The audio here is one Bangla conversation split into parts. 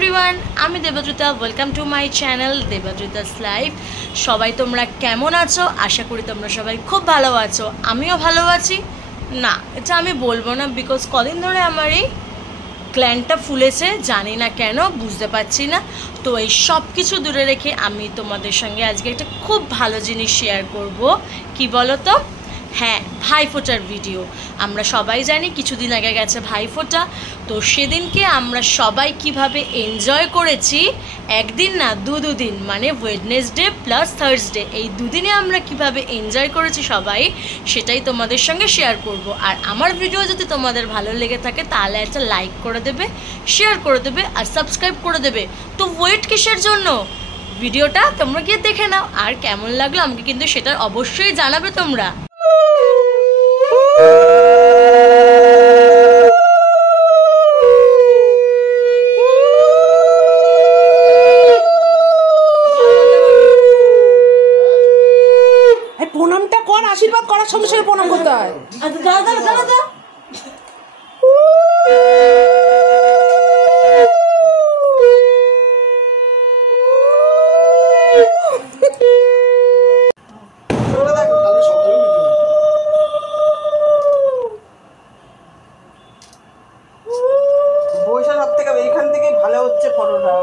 এভরিওয়ান, আমি Debdrita. Welcome to my channel Debdrita's life. সবাই তোমরা কেমন আছো? আশা করি তোমরা সবাই খুব ভালো আছো। আমিও ভালো আছি। না, এটা আমি বলবো না, বিকজ কদিন ধরে আমার এই গ্ল্যান্ডটা ফুলেছে, জানি না কেন, বুঝতে পারছি না। তো এই সব কিছু দূরে রেখে আমি তোমাদের সঙ্গে আজকে একটা খুব ভালো জিনিস শেয়ার করব। কি বলো তো? হ্যাঁ, ভাইফোঁটার ভিডিও। আমরা সবাই জানি কিছুদিন আগে গেছে ভাইফোঁটা। তো সেদিনকে আমরা সবাই কিভাবে এনজয় করেছি, একদিন না দুদিন, মানে ওয়েডনেসডে প্লাস থার্সডে, এই দুদিনে আমরা কিভাবে এনজয় করেছি সবাই, সেটাই তোমাদের সঙ্গে শেয়ার করব। আর আমার ভিডিও যদি তোমাদের ভালো লেগে থাকে তাহলে একটা লাইক করে দেবে, শেয়ার করে দেবে আর সাবস্ক্রাইব করে দেবে। তো ওয়েট কিসের জন্য? ভিডিওটা তোমরা গিয়ে দেখে নাও, আর কেমন লাগলো আমাকে কিন্তু সেটা অবশ্যই জানাবে তোমরা। প্রণামটা কর, আশীর্বাদ করার সঙ্গে সঙ্গে প্রণাম করতে হয়। এইখান থেকে ভালো হচ্ছে ফটোটা।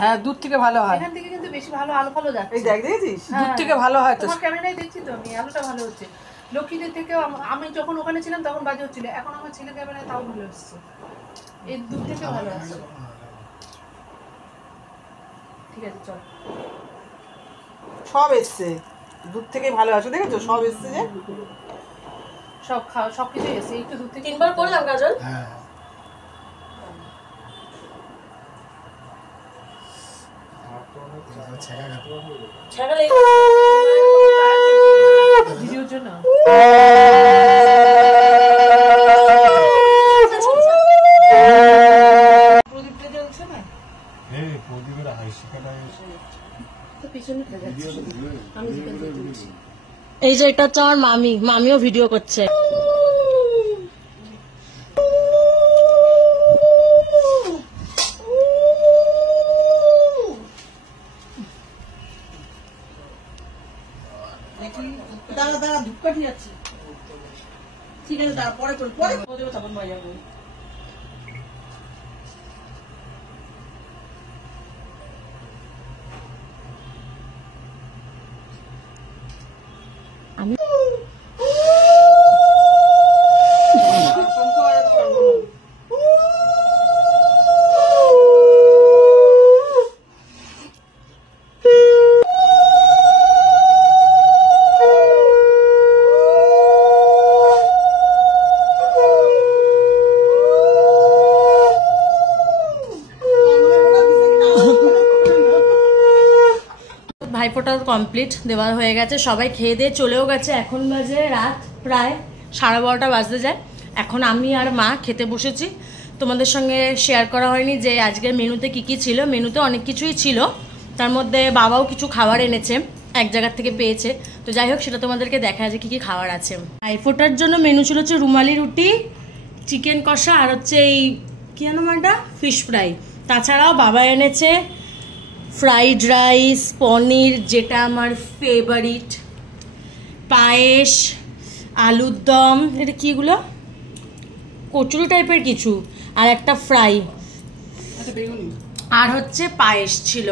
হ্যাঁ, দূর থেকে ভালো হয়। এখান থেকে কিন্তু বেশি ভালো আলো ফালো যাচ্ছে। এই দেখ, দেখেছিস? দূর থেকে ভালো হয় তো। তোমার ক্যামেরায় দেখছি তো আমি, আলোটা ভালো হচ্ছে। লক্ষ্মীদের থেকে আমি যখন ওখানে ছিলাম তখন বাজে হচ্ছিল, এখন আমার ছেলে ক্যামেরায় তাও ভালো হচ্ছে। এই দূর থেকে ভালো আছে। ঠিক আছে, চল। সব এসছে, দূর থেকে ভালো আছে, দেখেছো? সব এসছে যে সব খাওয়া সবকিছু এসে একটু দূর থেকে। তিনবার করলাম কাজল। হ্যাঁ, ভিডিওর জন্য প্রদীপটা জ্বলছে না। প্রদীপের হাসিকাটা তো পিছনে আমি যেখান থেকে তুলছি। এই যে এটা তো আমার মামিও ভিডিও করছে। দাঁড়া দাঁড়া, ধূপকাঠি যাচ্ছে। ঠিক আছে, দাঁড়া, পরে করি, পরে তখন বাজাবো। ভাইফোঁটা কমপ্লিট দেওয়া হয়ে গেছে, সবাই খেয়ে দিয়ে চলেও গেছে। এখন বাজে রাত প্রায় 12:30 বাজতে যায়। এখন আমি আর মা খেতে বসেছি। তোমাদের সঙ্গে শেয়ার করা হয়নি যে আজকের মেনুতে কি কি ছিল। মেনুতে অনেক কিছুই ছিল, তার মধ্যে বাবাও কিছু খাবার এনেছে, এক জায়গার থেকে পেয়েছে। তো যাই হোক, সেটা তোমাদেরকে দেখা যায় যে কী কী খাবার আছে। ভাইফোঁটার জন্য মেনু ছিল হচ্ছে রুমালি রুটি, চিকেন কষা, আর হচ্ছে এই কী জানো মাটা, ফিশ ফ্রাই। তাছাড়াও বাবা এনেছে ফ্রাইড রাইস, পনির যেটা আমার ফেভারিট, পায়েস, আলুর দম, এটা কীগুলো কচুরি টাইপের কিছু, আর একটা ফ্রাই, আর হচ্ছে পায়েস ছিল,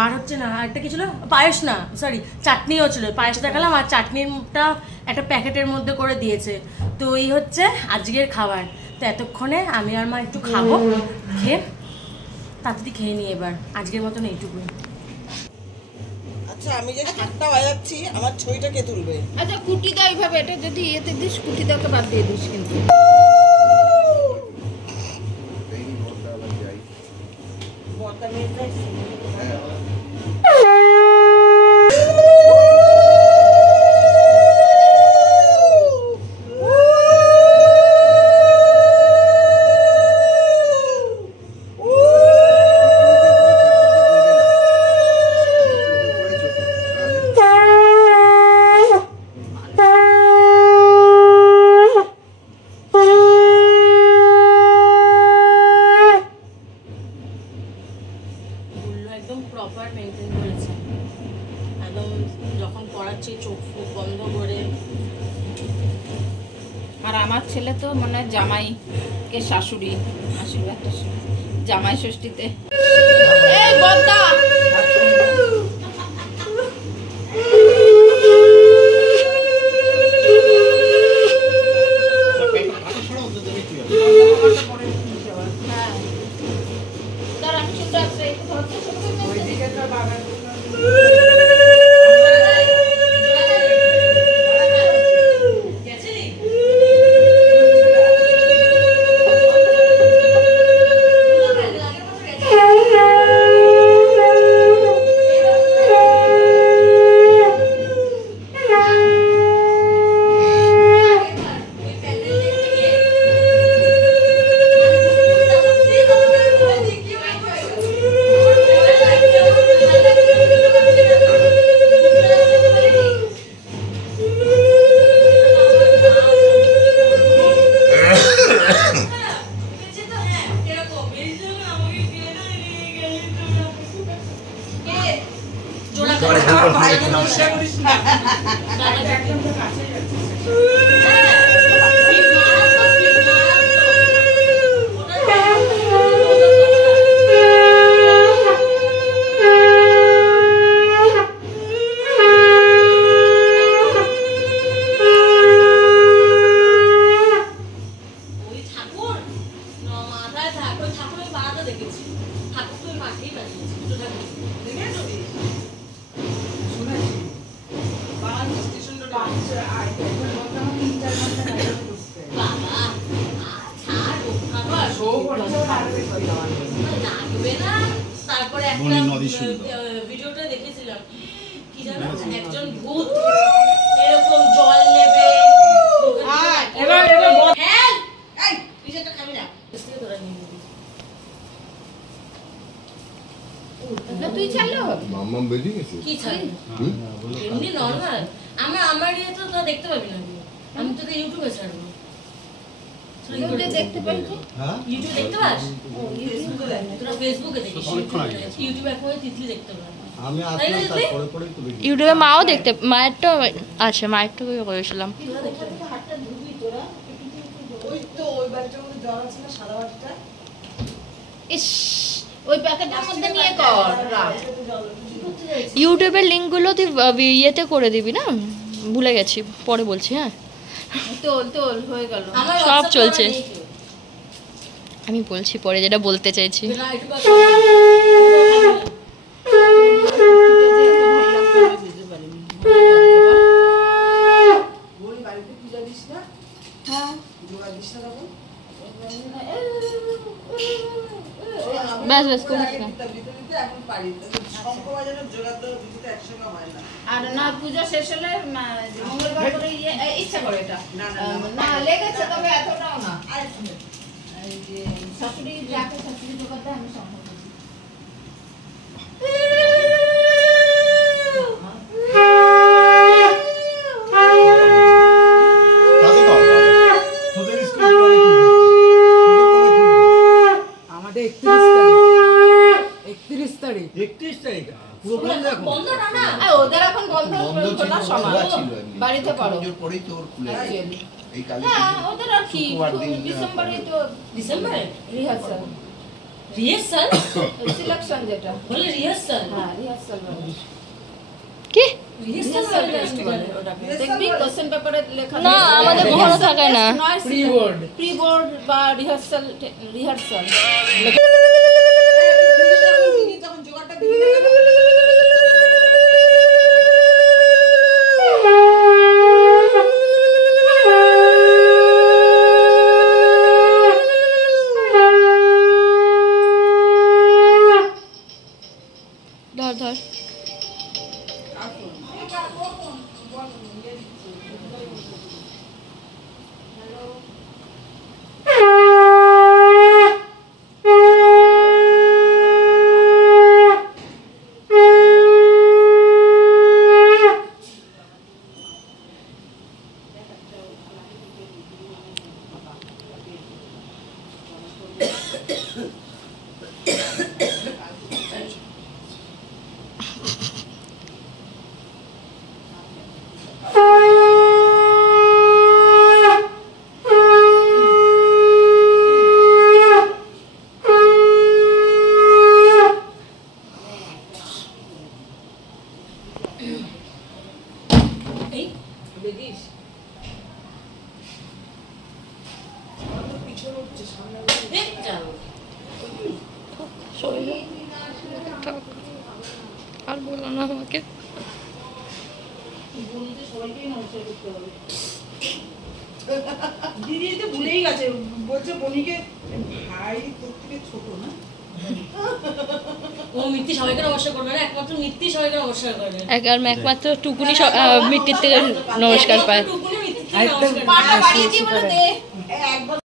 আর হচ্ছে না একটা কি ছিল, পায়েস না সরি চাটনিও ছিল। পায়েস দেখালাম, আর চাটনিটা একটা প্যাকেটের মধ্যে করে দিয়েছে। তো এই হচ্ছে আজকের খাবার। তো এতক্ষণে আমি আর মা একটু খাবো, খেয়ে তাড়াতাড়ি খেয়ে নিই এবার। আজকের মতন এইটুকুই। আচ্ছা, আমি যে হাতটা বাজাচ্ছি, আমার ছবিটা কে তুলবে? আচ্ছা, কুটি দাও এইভাবে, এটা যদি ইয়েতে দিস, কুটি দাওকে বাদ দিয়ে দিস কিন্তু। বড়টা মেয়েটা একদম প্রপার মেনটেন করেছে, একদম যখন পড়াচ্ছে চোখ ফুক বন্ধ করে। আর আমার ছেলে তো মনে হয় জামাই কে শাশুড়ি, আশীর্বাদটা জামাই ষষ্ঠীতে। এই বদ্দা ভিডিওটা দেখেছিলাম কি জানো, একজন ভূত এরকম জল নেবে, এবার হ্যাঁ এই পিছেটা খাবি না, তোরা নিয়ে নিবি। তুই চাললো মাম্মা বেরিয়ে গেছে কি ছাড় এমনি নরমাল, আমার ইয়ে তো তোরা দেখতে পাবি না, আমি তোকে ইউটিউবে ছাড়বো। দেখতে পাইছি ইউটিউবে দেখতে পাস, তোরা ফেসবুকে দেখিস, ইউটিউবে এখন তিতলি দেখতে পাস। আমি আসলাম তারপরে পরেই তো বেরিয়ে ইউটিউবে মাও দেখতে, মায়েরটা আছে, মায়েরটা করেছিলাম। ওই তো ওই বাড়িটার মধ্যে জল আছে না, সাদা বাটিটা, ইস ওই প্যাকেটের মধ্যে নিয়ে কর রাখ। ইউটিউবের লিঙ্কগুলো তুই ইয়েতে করে দিবি না, ভুলে গেছি, পরে বলছি। হ্যাঁ তোল তোল হয়ে গেল, সব চলছে, আমি বলছি পরে যেটা বলতে চাইছি। ওই বাড়িতে পূজা দিস না, জোড়া দিস না তখন। ব্যাস ব্যাস করিস না। এখন পারি শঙ্খ বাজানো জোড়া তো দিতে একসঙ্গে হয় না। আর না পুজো শেষ হলে মঙ্গলবার করে ইচ্ছা করে এটা না লেগেছে, তবে এতটাও না। এই যে শাশুড়ি যাকে শাশুড়ি জোগাতে আমি সম্ভব করছি। তোদের স্কুল কবে খুলবে? আমাদের 31 তারিখ 31 তারিখ পুরো বন্ধ এখন। বন্ধ না না, ওদের এখন বন্ধ খোলা সময়, বাড়িতে পড়ো। পুজোর পরেই তো ওর খুলে গেছে। এই কালী হ্যাঁ পুজো। ওদের আর কি শুক্রবার দিন, ডিসেম্বরে তো ডিসেম্বরে রিহার্সাল রিহার্সাল, সিলেকশন যেটা বলে রিহার্সাল, হ্যাঁ রিহার্সাল কি রিহার্সাল দেখবি কোশ্চেন পেপারে লেখা না, আমাদের কখনো থাকে না। প্রি বোর্ড বা রিহার্সাল তখন জোগাড়টা দিয়ে ধর ধর নমস্কার করতে হবে। দিদি তো ভুলেই গেছে, বলছে বনিকে ভাই তোর থেকে ছোট না। ও মিত্তি সবাইকে নমস্কার করবে না, একমাত্র মিত্তি সবাইকে নমস্কার করে। একমাত্র টুকুনি মিট্টির থেকে নমস্কার পায়। টুকুনি মিত্তির থেকে নমস্কার করে। পাটা বাড়িয়ে দিয়ে বলে দে। একবার